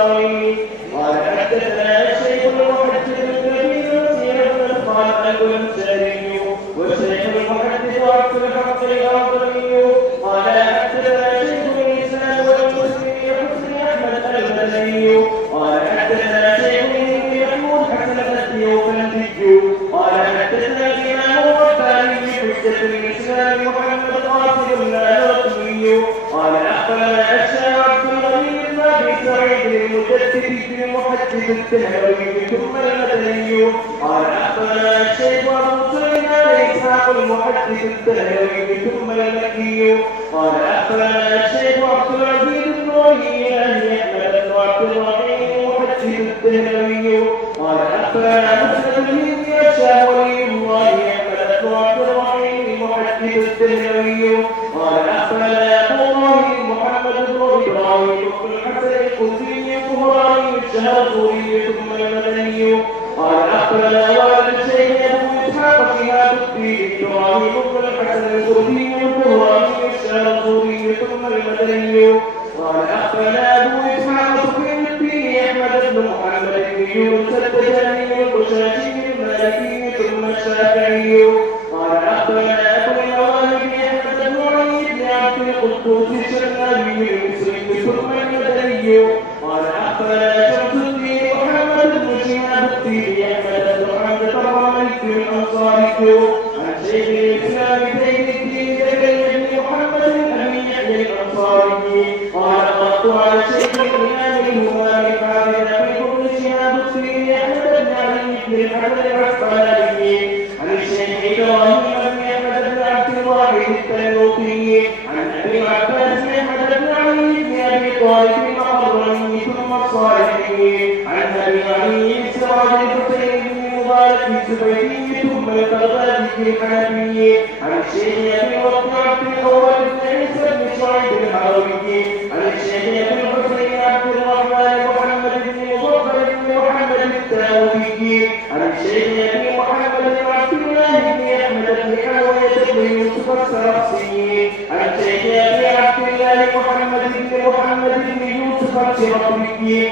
الدارين. قال حدثنا الشيخ المحدث الكبير وسيلة بن خالد الأنصاري والشيخ المحدث عبد الحق الغافري. قال حدثنا شيخ الإسلام والمسلمين حسن أحمد البدري. قال حدثنا شيخ محمود حسن الأثيوبي. قال حدثنا الإمام الرباني حجة الإسلام محمد قاسم الناصري. قال أخبرنا الشيخ عبد الغني بن أبي سعيد المجدد المحدث التهروي ثم المدني. قال أخبرنا الشيخ أبو سليمان إسحاق المحدث التهروي ثم المكي. قال أخبرنا الشيخ عبد العزيز بن ولي أهل أحمد بن عبد الرحيم المحدث التهروي. قال أخبرنا مسلم بن يشاء ولي الله أحمد بن عبد الرحيم المحدث التهروي. قال أخبرنا أبو إبراهيم محمد بن إبراهيم بن الحسن القدسي الطهراني الشهرزوري ثم المدني. قال أخبرنا والد الشيخ أبو إسحاق شهاب الدين إبراهيم بن الحسن القدسي الطهراني الشهرزوري ثم المدني. قال أخبرنا أبو إسحاق سفيان الدين أحمد بن محمد بن يونس التجاني القشاشي المالكي ثم الشافعي. قال أخبرنا أبو الأوائل أحمد بن علي بن عبد القدوس الشرقاوي المصري ثم المدني. قال أخبرنا شمس الدين محمد بن شهاب الدين أحمد بن عبد الرحمن الأنصاري عن شيخ الإسلام زين الدين زكريا بن محمد الأمين الأنصاري. قال قرأت على شيخ الإمام الهمام الحافظ أبي بكر شهاب الدين أحمد بن علي بن الحسن العسقلاني عن الشيخ إبراهيم بن أحمد بن عبد الواحد التنوخي عن أبي العباس أحمد بن علي بن أبي طالب المحرمي ثم الصالحي عن أبي علي السراج الحسين بن مبارك الزبيدي ثم البغدادي الحنفي عن الشيخ أبي وفد عبد الأول بن عيسى بن شعيب الحروي عن الشيخ أبي الحسين عبد الرحمن محمد بن مظفر بن محمد التاوي عن الشيخ أبي محمد عبد الله بن أحمد بن حلوية بن يوسف السرخسي عن الشيخ أبي عبد الله محمد بن يوسف الشرقي